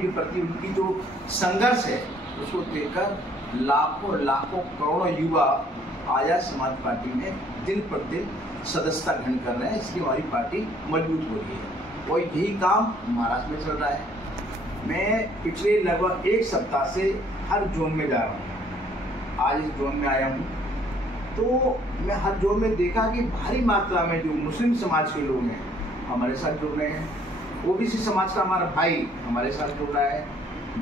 के प्रति उनकी जो संघर्ष है उसको देखकर लाखों लाखों करोड़ों युवा आजाद समाज पार्टी में दिन प्रतिदिन सदस्यता ग्रहण कर रहे हैं। इसलिए हमारी पार्टी मजबूत हो रही है और यही काम महाराष्ट्र में चल रहा है। मैं पिछले लगभग एक सप्ताह से हर जोन में जा रहा हूँ। आज इस जोन में आया हूँ तो मैं हर जोन में देखा कि भारी मात्रा में जो मुस्लिम समाज के लोग हैं हमारे साथ जुड़ रहे हैं, ओबीसी समाज का हमारा भाई हमारे साथ जुड़ रहा है,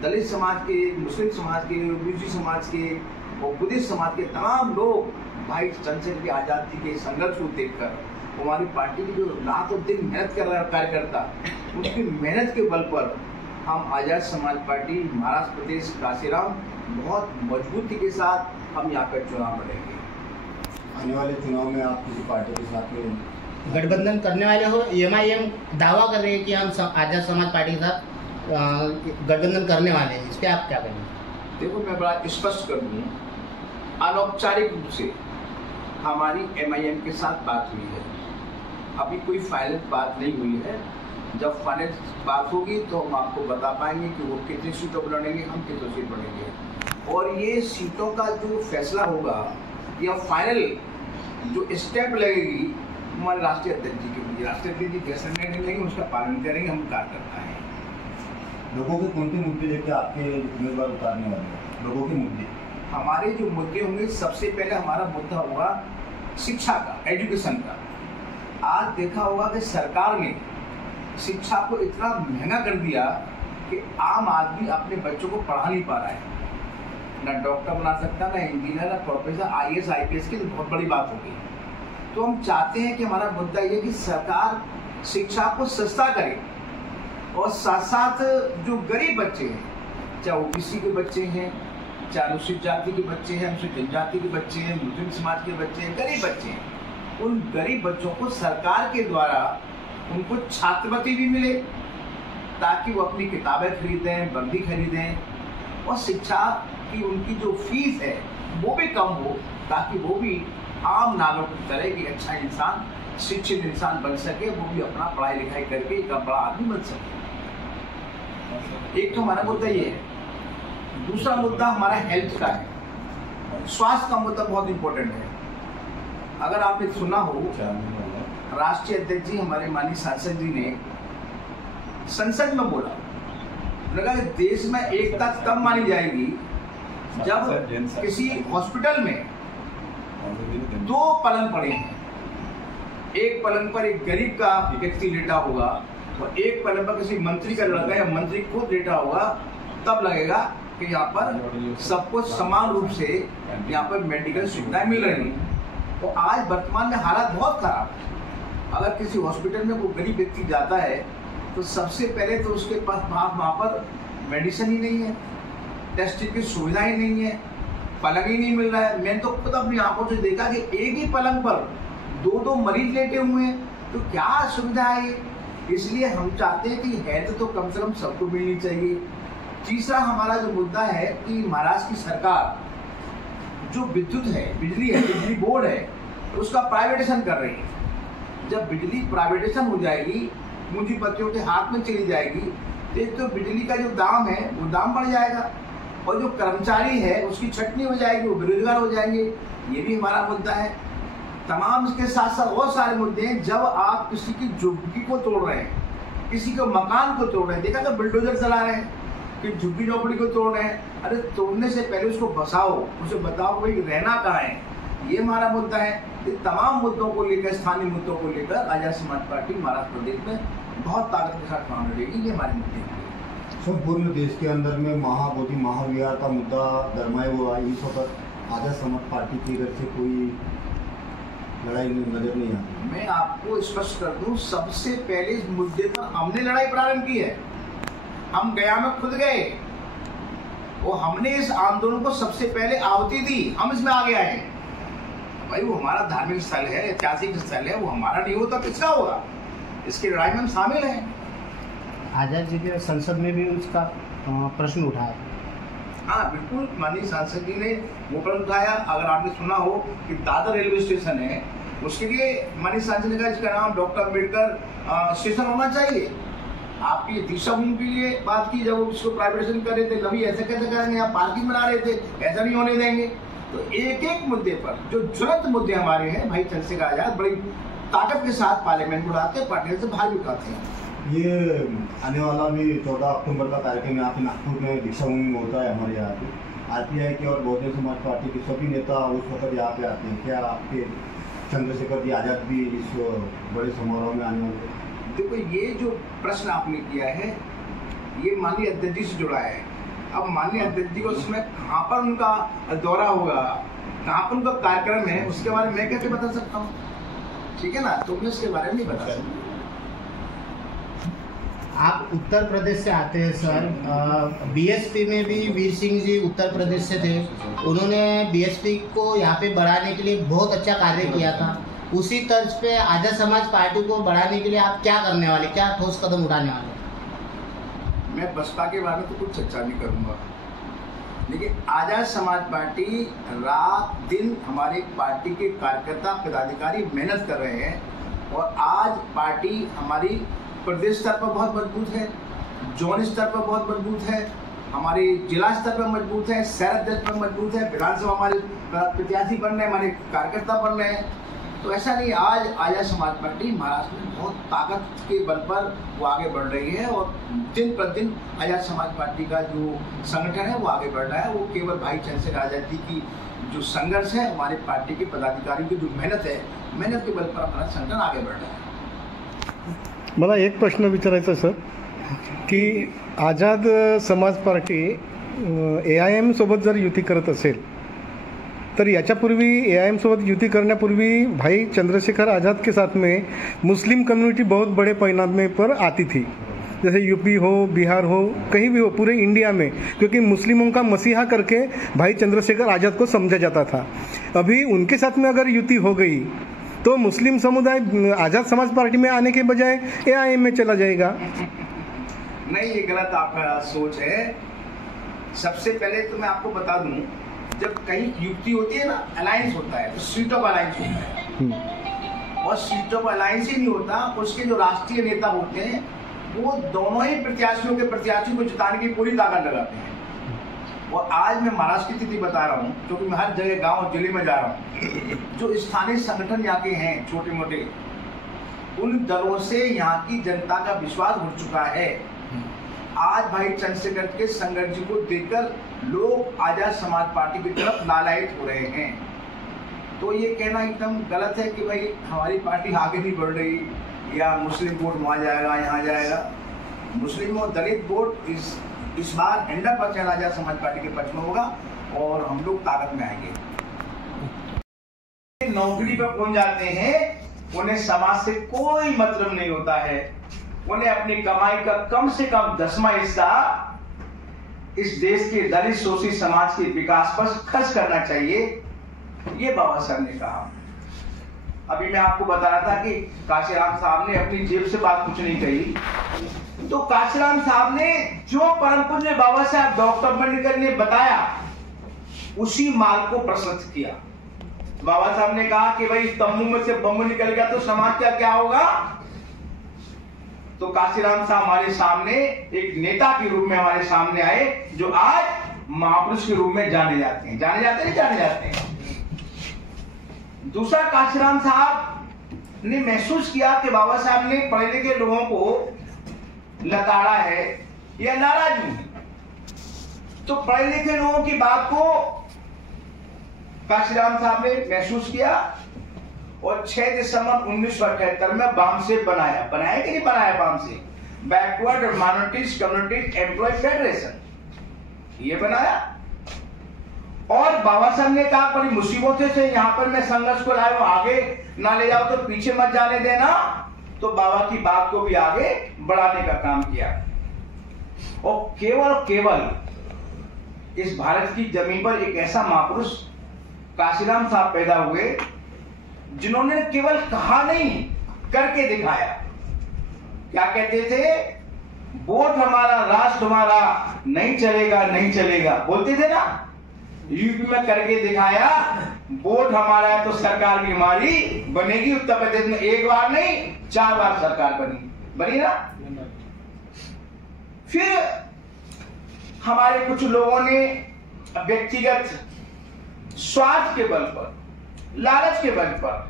दलित समाज के, मुस्लिम समाज के, ओबीसी समाज के और बुद्धिस्ट समाज के तमाम लोग भाई चंद्रशेखर की आज़ादी के संघर्ष को देखकर हमारी पार्टी की जो रातों दिन मेहनत कर रहा है कार्यकर्ता, उनकी मेहनत के बल पर हम आज़ाद समाज पार्टी महाराष्ट्र प्रदेश काशीराम बहुत मजबूती के साथ हम यहाँ पर चुनाव लड़ेंगे। आने वाले चुनाव में आप किसी पार्टी के साथ में गठबंधन करने वाले हो? MIM दावा कर रही है कि हम आज़ाद समाज पार्टी के साथ गठबंधन करने वाले हैं, इस पर आप क्या कहेंगे? देखो, मैं बड़ा स्पष्ट कर दूँ, अनौपचारिक रूप से हमारी MIM के साथ बात हुई है। अभी कोई फाइनल बात नहीं हुई है। जब फाइनल बात होगी तो हम आपको बता पाएंगे कि वो कितनी सीटों पर लड़ेंगे, हम कितनी सीट बढ़ेंगे। और ये सीटों का जो फैसला होगा या फाइनल जो स्टेप लगेगी हमारे राष्ट्रीय अध्यक्ष जी के लिए, राष्ट्रीय अध्यक्ष जी जैसा निर्णय लेंगे उसका पालन करेंगे, हम कार्य करना है। लोगों के कौन से मुद्दे लेकर आपके उम्मीदवार उतारने वाले हैं? लोगों के मुद्दे, हमारे जो मुद्दे होंगे, सबसे पहले हमारा मुद्दा होगा शिक्षा का, एजुकेशन का। आज देखा होगा कि सरकार ने शिक्षा को इतना महंगा कर दिया कि आम आदमी अपने बच्चों को पढ़ा नहीं पा रहा है, ना डॉक्टर बना सकता, ना इंजीनियर, ना प्रोफेसर, IAS IPS की तो बहुत बड़ी बात होगी। तो हम चाहते हैं कि हमारा मुद्दा ये कि सरकार शिक्षा को सस्ता करे और साथ साथ जो गरीब बच्चे हैं, चाहे OBC के बच्चे हैं, चाहे अनुसूचित जाति के बच्चे हैं, अनुसूचित जनजाति के बच्चे हैं, मुस्लिम समाज के बच्चे हैं, गरीब बच्चे हैं, उन गरीब बच्चों को सरकार के द्वारा उनको छात्रवृत्ति भी मिले ताकि वो अपनी किताबें खरीदें, वर्दी खरीदें और शिक्षा की उनकी जो फीस है वो भी कम हो, ताकि वो भी आम नागरिक की तरह कि अच्छा इंसान, शिक्षित इंसान बन सके, वो भी अपना पढ़ाई लिखाई करके एक बड़ा आदमी बन सके। एक तो हमारा मुद्दा ये है। दूसरा मुद्दा हमारा हेल्थ का है, स्वास्थ्य का मुद्दा बहुत इम्पोर्टेंट है। अगर आपने सुना हो, राष्ट्रीय अध्यक्ष जी हमारे माननीय सांसद जी ने संसद में बोला, लगा कि देश में एकता तब मानी जाएगी जब किसी हॉस्पिटल में 2 पलंग पड़े हैं, एक पलंग पर एक गरीब का व्यक्ति लेटा होगा और एक पलंग पर किसी मंत्री का लड़का या मंत्री खुद लेटा होगा, तब लगेगा कि यहाँ पर सबको समान रूप से यहाँ पर मेडिकल सुविधाएं मिल रही हैं। तो आज वर्तमान में हालात बहुत खराब है। अगर किसी हॉस्पिटल में कोई गरीब व्यक्ति जाता है तो सबसे पहले तो उसके पास वहाँ पर मेडिसिन ही नहीं है, टेस्टिंग की सुविधा ही नहीं है, पलंग ही नहीं मिल रहा है। मैंने तो खुद अपनी आंखों से देखा कि एक ही पलंग पर 2-2 मरीज लेटे हुए हैं, तो क्या सुविधा है। इसलिए हम चाहते हैं कि हेल्थ तो कम से कम सबको मिलनी चाहिए। तीसरा हमारा जो मुद्दा है कि महाराष्ट्र की सरकार जो विद्युत है, बिजली है, बिजली बोर्ड है, उसका प्राइवेटाइजेशन कर रही है। जब बिजली प्राइवेटाइजेशन हो जाएगी, पूंजीपतियों के हाथ में चली जाएगी, तो बिजली का जो दाम है वो दाम बढ़ जाएगा और जो कर्मचारी है उसकी छटनी हो जाएगी, वो बेरोजगार हो जाएंगे। ये भी हमारा मुद्दा है। तमाम इसके साथ साथ बहुत सारे मुद्दे हैं। जब आप किसी की झुग्गी को तोड़ रहे हैं, किसी के मकान को तोड़ रहे हैं, देखा तो बुलडोजर चला रहे हैं कि झुग्गी झोपड़ी को तोड़ रहे हैं। अरे तोड़ने से पहले उसको बसाओ, उसे बताओ भाई रहना कहाँ है। ये हमारा मुद्दा है। ये तमाम मुद्दों को लेकर, स्थानीय मुद्दों को लेकर आजाद समाज पार्टी महाराष्ट्र प्रदेश में बहुत ताकत के साथ काम लड़ेगी। ये हमारे मुद्दे हैं। संपूर्ण देश के अंदर में महाबोधि महाविहार का मुद्दा गरमाया हुआ है। इस वक्त आजाद समाज पार्टी की तरफ से कोई लड़ाई नजर नहीं आती। मैं आपको स्पष्ट कर दूं, सबसे पहले इस मुद्दे पर हमने लड़ाई प्रारंभ की है। हम गया में खुद गए और हमने इस आंदोलन को सबसे पहले आहुति दी। हम इसमें आगे आए। भाई वो हमारा धार्मिक स्थल है, ऐतिहासिक स्थल है, वो हमारा नहीं होता किसका होगा। इसकी लड़ाई में हम शामिल हैं। आजाद जी के संसद में भी उसका प्रश्न उठाया। हाँ बिल्कुल, माननीय सांसद जी ने वो प्रश्न उठाया। अगर आपने सुना हो कि दादर रेलवे स्टेशन है, उसके लिए माननीय सांसद ने कहा इसका नाम डॉक्टर अम्बेडकर स्टेशन होना चाहिए। आपकी दिशा के लिए बात की, जब उसको प्राइवेटाइजेशन कर रहे थे तभी ऐसे कैसे करेंगे, आप पार्किंग बना रहे थे, ऐसा नहीं होने देंगे। तो एक एक मुद्दे पर जो ज्वलंत मुद्दे हमारे हैं, भाई चंद्रशेखर आजाद बड़ी ताकत के साथ पार्लियामेंट बुलाते हैं, पार्टी से बाहर भी उठाते हैं। ये आने वाला भी 14 अक्टूबर का कार्यक्रम यहाँ पे नागपुर में दीक्षा भूमि होता है हमारे यहाँ पे। आरपीआई के और बहुजन समाज पार्टी के सभी नेता उस वक्त यहाँ पे आते हैं। क्या आपके चंद्रशेखर जी आजाद भी इस बड़े समारोह में आने वाले? देखो, ये जो प्रश्न आपने किया है ये माननीय अध्यक्ष जी से जुड़ा है। अब माननीय अध्यक्ष जी को उसमें कहाँ पर उनका दौरा होगा, कहाँ पर उनका कार्यक्रम है, उसके बारे में मैं कैसे बता सकता हूँ? ठीक है ना, तो मैं उसके बारे में नहीं बता सकता। आप उत्तर प्रदेश से आते हैं सर, बीएसपी में भी वीर सिंह जी उत्तर प्रदेश से थे, उन्होंने बीएसपी को यहाँ पे बढ़ाने के लिए बहुत अच्छा कार्य किया था। उसी तर्ज पे आजाद समाज पार्टी को बढ़ाने के लिए आप क्या करने वाले, क्या ठोस कदम उठाने वाले? मैं बसपा के बारे में तो कुछ चर्चा नहीं करूँगा, लेकिन आजाद समाज पार्टी रात दिन हमारे पार्टी के कार्यकर्ता पदाधिकारी मेहनत कर रहे हैं और आज पार्टी हमारी प्रदेश स्तर पर बहुत मजबूत है, जोन स्तर पर बहुत मजबूत है, हमारे जिला स्तर पर मजबूत है, शहर अध्यक्ष पर मजबूत है, विधानसभा हमारे प्रत्याशी बन रहे हैं, हमारे कार्यकर्ता बन रहे हैं। तो ऐसा नहीं, आज आजाद समाज पार्टी महाराष्ट्र में बहुत ताकत के बल पर वो आगे बढ़ रही है और दिन प्रतिदिन आजाद समाज पार्टी का जो संगठन है वो आगे बढ़ रहा है। वो केवल भाई चंद्रशेखर आजाद जी की जो संघर्ष है, हमारे पार्टी के पदाधिकारियों की जो मेहनत है, मेहनत के बल पर हमारा संगठन आगे बढ़ रहा है। मला एक प्रश्न विचारायचा सर, की आझाद समाज पार्टी AIM सोबत जर युती करत असेल तर याच्यापूर्वी AIM सोबत युती करण्यापूर्वी भाई चंद्रशेखर आज़ाद के साथ में मुस्लिम कम्युनिटी बहुत बड़े पैमाने पर आती थी, जैसे यूपी हो, बिहार हो, कहीं भी हो, पूरे इंडिया में, क्योंकि मुस्लिमों का मसीहा करके भाई चंद्रशेखर आज़ाद को समझा जाता था। अभी उनके साथ में अगर युति हो गई तो मुस्लिम समुदाय आज़ाद समाज पार्टी में आने के बजाय AIM में चला जाएगा। नहीं, ये गलत आपका सोच है। सबसे पहले तो मैं आपको बता दूं, जब कहीं युक्ति होती है ना, अलायंस होता है, तो सीट ऑफ अलायंस होता है, और सीट ऑफ अलायंस ही नहीं होता, उसके जो राष्ट्रीय नेता होते हैं वो दोनों ही प्रत्याशियों को जिताने की पूरी ताकत लगाते हैं। और आज मैं महाराष्ट्र की स्थिति बता रहा हूँ, क्योंकि मैं हर जगह गांव जिले में जा रहा हूँ। जो स्थानीय संगठन यहाँ के हैं छोटे मोटे, उन दलों से यहाँ की जनता का विश्वास उठ चुका है। आज भाई चंद्रशेखर के संघर्ष जी को देखकर लोग आजाद समाज पार्टी की तरफ लालायित हो रहे हैं। तो ये कहना एकदम गलत है कि भाई हमारी पार्टी आगे नहीं बढ़ रही या मुस्लिम वोट वहाँ जाएगा, यहाँ जाएगा। मुस्लिम और दलित वोट इस बार 100% आजाद समाज पार्टी के पक्ष में होगा और हम लोग ताकत में आएंगे। नौकरी पर पहुंच जाते हैं, उन्हें समाज से कोई मतलब नहीं होता है। उन्हें अपनी कमाई का कम से कम 10वां हिस्सा इस देश के दलित शोषित समाज के विकास पर खर्च करना चाहिए, ये बाबा साहब ने कहा। अभी मैं आपको बता रहा था कि काशीराम साहब ने अपनी जेब से बात कुछ नहीं कही, तो काशीराम साहब ने जो परम पूज्य बाबा साहब डॉक्टर अम्बेडकर ने बताया उसी मार्ग को प्रशस्त किया। बाबा साहब ने कहा कि भाई तंबू में से बम निकल गया तो समाज का क्या होगा। तो काशीराम साहब हमारे सामने एक नेता के रूप में हमारे सामने आए, जो आज महापुरुष के रूप में जाने जाते हैं। दूसरा, काशीराम साहब ने महसूस किया कि बाबा साहब ने पढ़े लिखे लोगों को लताड़ा है या नाराज हूं, तो पढ़े लिखे लोगों की बात को काशीराम साहब ने महसूस किया और 6 दिसंबर 1978 में बामसे बनाया कि नहीं बनाया, बामसे बैकवर्ड और माइनॉरिटीज कम्युनिटीज एम्प्लॉय फेडरेशन, ये बनाया। और बाबा साहब ने कहा बड़ी मुसीबतों से यहाँ पर मैं संघर्ष को लाया हूं, आगे ना ले जाओ तो पीछे मत जाने देना। तो बाबा की बात को भी आगे बढ़ाने का काम किया और केवल इस भारत की जमीन पर एक ऐसा महापुरुष काशीराम साहब पैदा हुए जिन्होंने केवल कहा नहीं, करके दिखाया। क्या कहते थे? वोट हमारा, राष्ट्र हमारा, नहीं चलेगा बोलते थे ना। यूपी में करके दिखाया, वोट हमारा है तो सरकार की हमारी बनेगी। उत्तर प्रदेश में 1 बार नहीं 4 बार सरकार बनी ना। फिर हमारे कुछ लोगों ने व्यक्तिगत स्वार्थ के बल पर, लालच के बल पर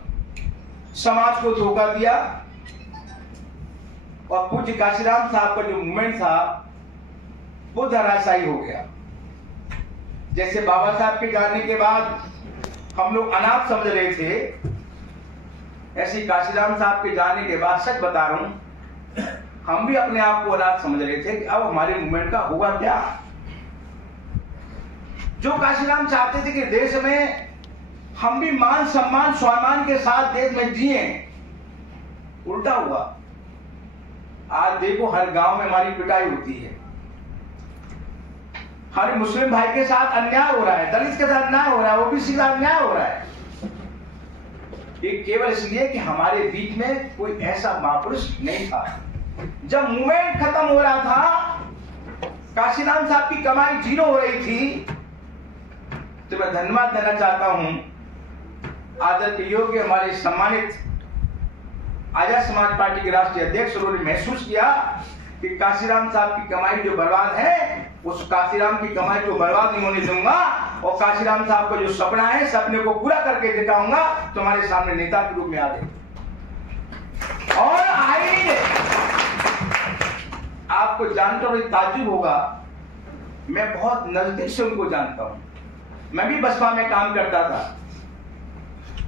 समाज को धोखा दिया और पूज्य काशीराम साहब का जो मूवमेंट था वो धराशायी हो गया। जैसे बाबा साहब के जाने के बाद हम लोग अनाथ समझ रहे थे, ऐसे काशीराम साहब के जाने के बाद सच बता रहा हूं, हम भी अपने आप को अनाथ समझ रहे थे कि अब हमारे मूवमेंट का होगा क्या। जो काशीराम चाहते थे कि देश में हम भी मान सम्मान स्वाभिमान के साथ देश में जिए, उल्टा हुआ। आज देखो हर गांव में हमारी पिटाई होती है, हर मुस्लिम भाई के साथ अन्याय हो रहा है, दलित के साथ अन्याय हो रहा है, ओबीसी के साथ अन्याय हो रहा है। ये केवल इसलिए कि हमारे बीच में कोई ऐसा महापुरुष नहीं था। जब मूवमेंट खत्म हो रहा था, काशीराम साहब की कमाई 0 हो रही थी, तो मैं धन्यवाद देना चाहता हूं आदर के योग्य हमारे सम्मानित आजाद समाज पार्टी के राष्ट्रीय अध्यक्ष, उन्होंने महसूस किया कि काशीराम साहब की कमाई जो बर्बाद है, उस काशीराम की कमाई को बर्बाद नहीं होने दूंगा और काशीराम साहब का जो सपना है, सपने को पूरा करके दिखाऊंगा तो हमारे सामने नेता के रूप में आ गए। और आइए आपको जानकर बड़ी ताज्जुब होगा, मैं बहुत नजदीक से उनको जानता हूं। मैं भी बसपा में काम करता था,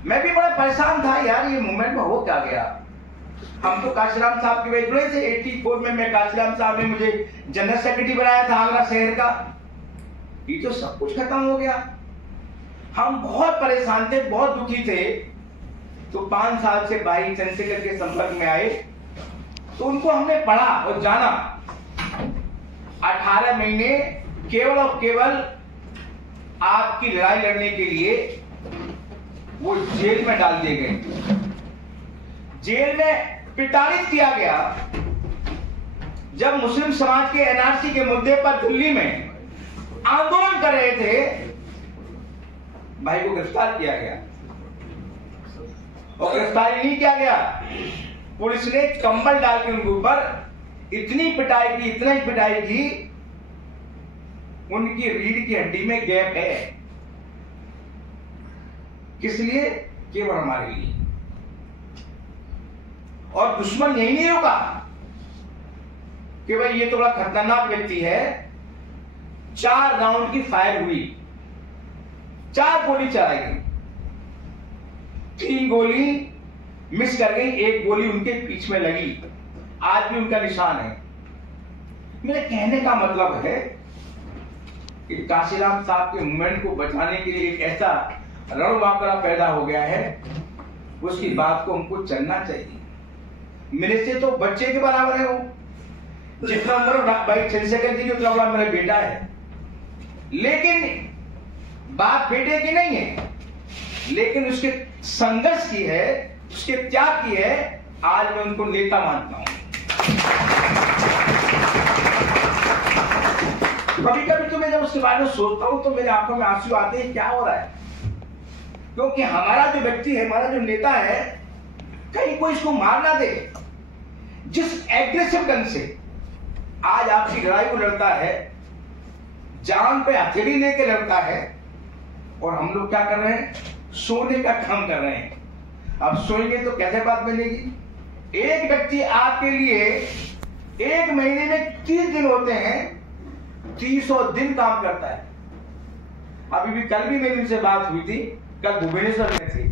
मैं भी बड़ा परेशान था, यार ये मूवमेंट में हो क्या गया। हम तो काशीराम साहब के जुड़े थे। 84 में मैं काशीराम साहब ने मुझे जनरल सेक्रेटरी बनाया था आगरा शहर का। ये तो सब कुछ खत्म हो गया। हम बहुत परेशान थे, बहुत दुखी थे। तो 5 साल से भाई चंद्रशेखर के संपर्क में आए, तो उनको हमने पढ़ा और जाना। 18 महीने केवल और केवल आपकी लड़ाई लड़ने के लिए वो जेल में डाल दिए गए। जेल में प्रताड़ित किया गया। जब मुस्लिम समाज के एनआरसी के मुद्दे पर दिल्ली में आंदोलन कर रहे थे, भाई को गिरफ्तार किया गया। और गिरफ्तारी नहीं किया गया, पुलिस ने कंबल डाल के उनके ऊपर इतनी पिटाई की, इतना ही पिटाई की, उनकी रीढ़ की हड्डी में गैप है। किस लिए? केवल हमारे लिए। और दुश्मन यही नहीं रुका कि भाई ये तो बड़ा खतरनाक व्यक्ति है। 4 राउंड की फायर हुई, 4 गोली चलाई गई, 3 गोली मिस कर गई, 1 गोली उनके पीठ में लगी। आज भी उनका निशान है। मेरे कहने का मतलब है कि काशीराम साहब के मूवमेंट को बचाने के लिए एक ऐसा रणवांकड़ा पैदा हो गया है, उसकी बात को हमको चलना चाहिए। मेरे से तो बच्चे के बराबर है वो, जितना बड़ा भाई चंद्रशेखर जी उतना बड़ा मेरा बेटा है। लेकिन बात बेटे की नहीं है, लेकिन उसके संघर्ष की है, उसके त्याग की है। आज मैं उनको नेता मानता हूं। कभी कभी तो मैं जब उसके बारे में सोचता हूं तो मेरे आंखों में आंसू आते हैं, क्या हो रहा है। क्योंकि हमारा जो व्यक्ति है, हमारा जो नेता है, कहीं कोई इसको मार ना दे। जिस एग्रेसिव ढंग से आज आपकी लड़ाई को लड़ता है, जान पे हथेली लेके लड़ता है, और हम लोग क्या कर रहे हैं? सोने का काम कर रहे हैं। अब सोएंगे तो कैसे बात बनेगी? एक व्यक्ति आपके लिए 1 महीने में 30 दिन होते हैं, 300 दिन काम करता है। अभी भी कल भी मेरी उनसे बात हुई थी, कल भुवनेश्वर में थे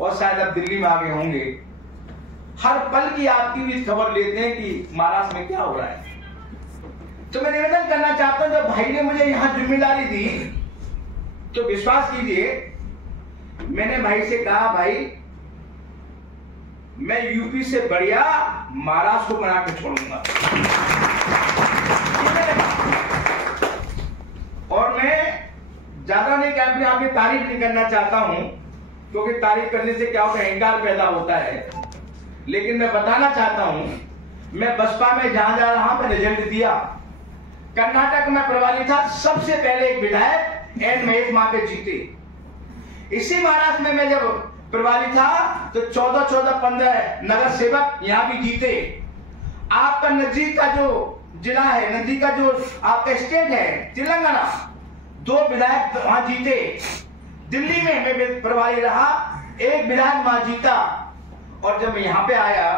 और शायद अब दिल्ली में आ गए होंगे। हर पल की आपकी भी खबर लेते हैं कि महाराष्ट्र में क्या हो रहा है। तो मैं निवेदन करना चाहता हूं, जब भाई ने मुझे यहां जिम्मेदारी दी तो विश्वास कीजिए, मैंने भाई से कहा, भाई मैं यूपी से बढ़िया महाराष्ट्र को बना के छोड़ूंगा। और मैं ज्यादा नहीं क्या अपने आपकी तारीफ नहीं करना चाहता हूं, क्योंकि तारीफ करने से क्या होता है? अहंकार पैदा होता है। लेकिन मैं बताना चाहता हूं, मैं बसपा में जहां जा रहा मैंने रिजल्ट दिया। कर्नाटक में प्रभारी था, सबसे पहले एक विधायक एन महेश वहां पे जीते। इसी महाराष्ट्र में मैं जब प्रभारी था तो 14-15 नगर सेवक यहां भी जीते। आपका नजदीक का जो जिला है, नदी का जो आपका स्टेट है तेलंगाना, 2 विधायक वहां जीते। दिल्ली में मैं प्रभारी रहा, 1 विधायक वहां जीता। और जब मैं यहां पे आया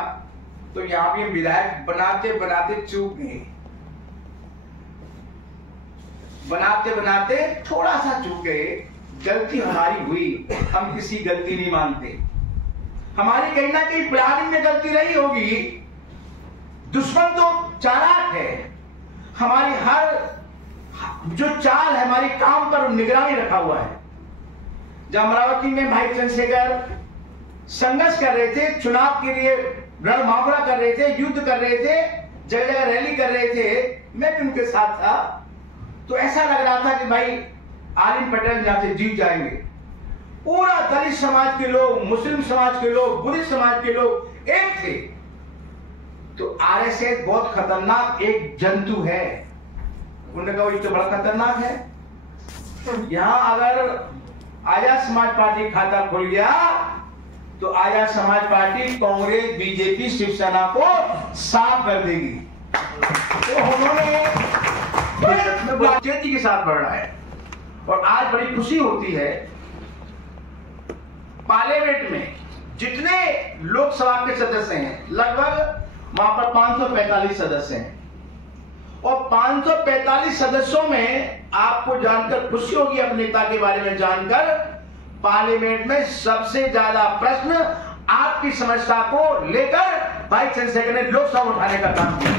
तो यहां भी विधायक बनाते बनाते चूक गए, बनाते बनाते थोड़ा सा चूक गए। गलती हमारी हुई, हम किसी गलती नहीं मानते। हमारी कहीं ना कहीं प्लानिंग में गलती रही होगी। दुश्मन तो चालाक है, हमारी हर जो चाल है हमारी काम पर निगरानी रखा हुआ है। जब अमरावती में भाई चंद्रशेखर संघर्ष कर रहे थे, चुनाव के लिए रणमावड़ा कर रहे थे, युद्ध कर रहे थे, जगह जगह रैली कर रहे थे, मैं भी उनके साथ था। तो ऐसा लग रहा था कि भाई आरिफ पटेल यहां से जीत जाएंगे। पूरा दलित समाज के लोग, मुस्लिम समाज के लोग, बुद्धिस्ट समाज के लोग एक थे। तो आरएसएस बहुत खतरनाक एक जंतु है। उन्होंने कहा ये तो बड़ा खतरनाक है। यहां अगर आजाद समाज पार्टी खाता खुल गया तो आजाद समाज पार्टी कांग्रेस, बीजेपी, शिवसेना को साफ कर देगी। तो उन्होंने तेजी के साथ बढ़ रहा है। और आज बड़ी खुशी होती है, पार्लियामेंट में जितने लोकसभा के सदस्य हैं लगभग वहां पर 545 सदस्य हैं। और 545 सदस्यों में आपको जानकर खुशी होगी, अपने नेता के बारे में जानकर, पार्लियामेंट में सबसे ज्यादा प्रश्न आपकी समस्या को लेकर भाई चंद्रशेखर ने लोकसभा उठाने का काम किया।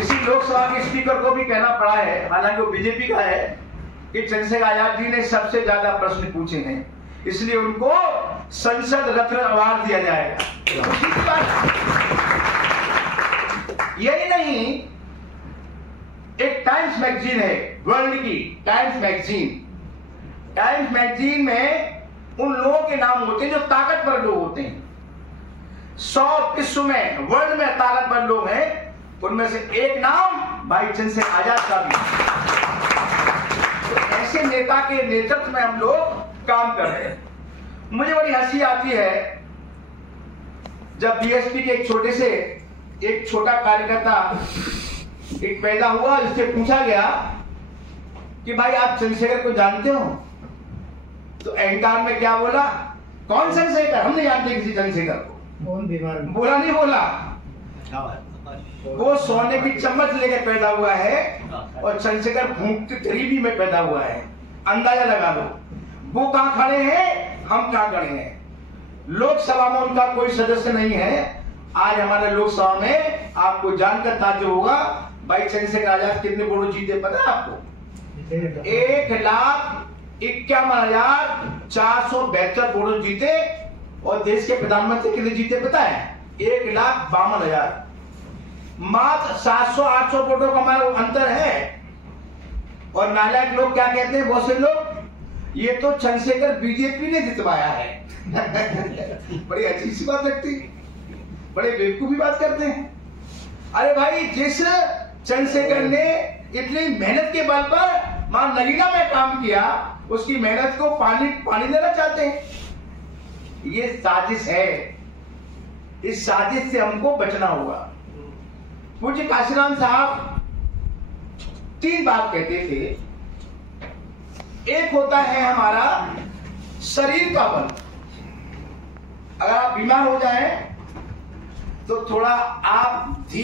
इसी लोकसभा के स्पीकर को भी कहना पड़ा है, हालांकि वो बीजेपी का है, कि चंद्रशेखर आजाद जी ने सबसे ज्यादा प्रश्न पूछे हैं, इसलिए उनको संसद रत्न अवार्ड दिया जाएगा। यही नहीं, एक टाइम्स मैगजीन है, वर्ल्ड की टाइम्स मैगजीन। टाइम्स मैगजीन में उन लोगों के नाम होते हैं जो ताकतवर लोग होते हैं। 100 विश्व में, वर्ल्ड में ताकतवर लोग हैं, उनमें से एक नाम भाई चंद्रशेखर आजाद का भी। तो ऐसे नेता के नेतृत्व में हम लोग काम कर रहे हैं। मुझे बड़ी हंसी आती है जब बीएसपी के एक छोटा कार्यकर्ता एक पैदा हुआ, इससे पूछा गया कि भाई आप चंद्रशेखर को जानते हो? तो अहंकार में क्या बोला, कौन चंद्रशेखर, हम नहीं जानते किसी चंद्रशेखर को। कौन बीमार बोला नहीं बोला, वो सोने की चम्मच लेकर पैदा हुआ है और चंद्रशेखर भूख गरीबी में पैदा हुआ है। अंदाजा लगा लो वो कहां खड़े हैं, हम कहां खड़े हैं। लोकसभा में उनका कोई सदस्य नहीं है। आज हमारे लोकसभा में आपको जानकर ताज्जुब होगा, भाई चंद्रशेखर आजाद कितने वोट जीते पता है आपको? 1,51,472 वोट जीते। और देश के प्रधानमंत्री कितने जीते पता है? 1,52,000। मात्र 700-800 वोटों का हमारा अंतर है। और नालायक लोग क्या कहते हैं, बहुत से लोग, ये तो चंद्रशेखर बीजेपी ने जितवाया है। बड़ी अच्छी सी बात लगती, बड़े बेवकूफी बात करते हैं। अरे भाई, जिस चंद्रशेखर ने इतनी मेहनत के बल पर मां नगीना में काम किया, उसकी मेहनत को पानी देना चाहते हैं। ये साजिश है, इस साजिश से हमको बचना होगा। पूज्य काशीराम साहब 3 बात कहते थे। एक होता है हमारा शरीर का बल। अगर आप बीमार हो जाएं तो थोड़ा आप घी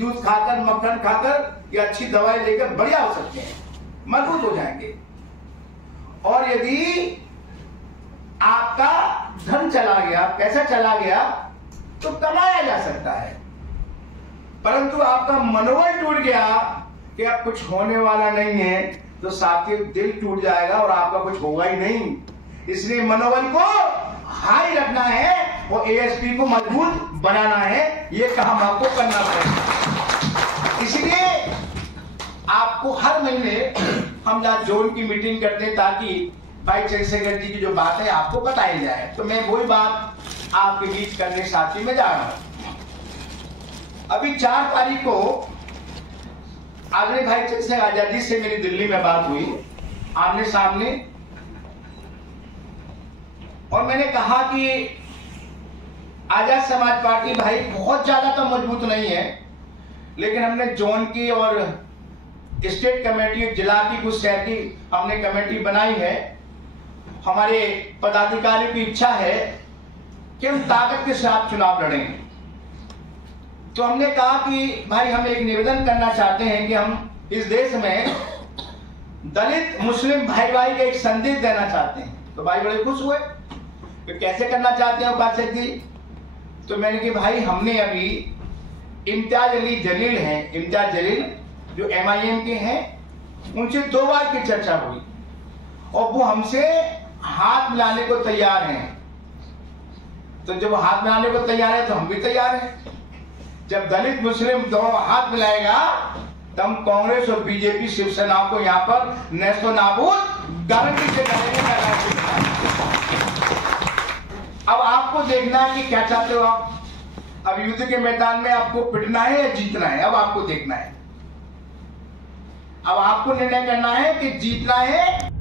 दूध खाकर, मक्खन खाकर या अच्छी दवाई लेकर बढ़िया हो सकते हैं, मजबूत हो जाएंगे। और यदि आपका धन चला गया, पैसा चला गया, तो कमाया जा सकता है। परंतु आपका मनोबल टूट गया कि अब कुछ होने वाला नहीं है, तो साथियों दिल टूट जाएगा और आपका कुछ होगा ही नहीं। इसलिए मनोबल को हाई रखना है और एएसपी को मजबूत बनाना है, ये काम आपको करना पड़ेगा। इसलिए आपको हर महीने हम जहां जोन की मीटिंग करते हैं, ताकि भाई चंद्रशेखर जी की जो बात है आपको बताई जाए। तो मैं वही बात आपके बीच करने साथी में जा रहा हूं। अभी 4 तारीख को आदरणीय भाई चंद्रशेखर आजाद जी से मेरी दिल्ली में बात हुई, आमने सामने। और मैंने कहा कि आजाद समाज पार्टी भाई बहुत ज्यादा तो मजबूत नहीं है, लेकिन हमने जोन की और स्टेट कमेटी, जिला की, कुछ शहर की हमने कमेटी बनाई है। हमारे पदाधिकारी की इच्छा है कि हम ताकत के साथ चुनाव लड़ेंगे। तो हमने कहा कि भाई हम एक निवेदन करना चाहते हैं कि हम इस देश में दलित मुस्लिम भाई भाई का एक संदेश देना चाहते हैं। तो भाई बड़े खुश हुए कि कैसे करना चाहते हैं उपाध्यक्ष जी। तो मैंने कि भाई हमने अभी इम्तियाज अली जलील हैं, इम्तियाज जलील जो MIM के हैं, उनसे 2 बार की चर्चा हुई और वो हमसे हाथ मिलाने को तैयार हैं। तो जब हाथ मिलाने को तैयार है तो हम भी तैयार हैं। जब दलित मुस्लिम दोनों हाथ मिलाएगा तो हम कांग्रेस और बीजेपी शिवसेना को यहाँ पर नेस्तो नाबूद गारंटी से करेंगे। अब आपको देखना है कि क्या चाहते हो आप। अब युद्ध के मैदान में आपको पिटना है या जीतना है, अब आपको देखना है। अब आपको निर्णय करना है कि जीतना है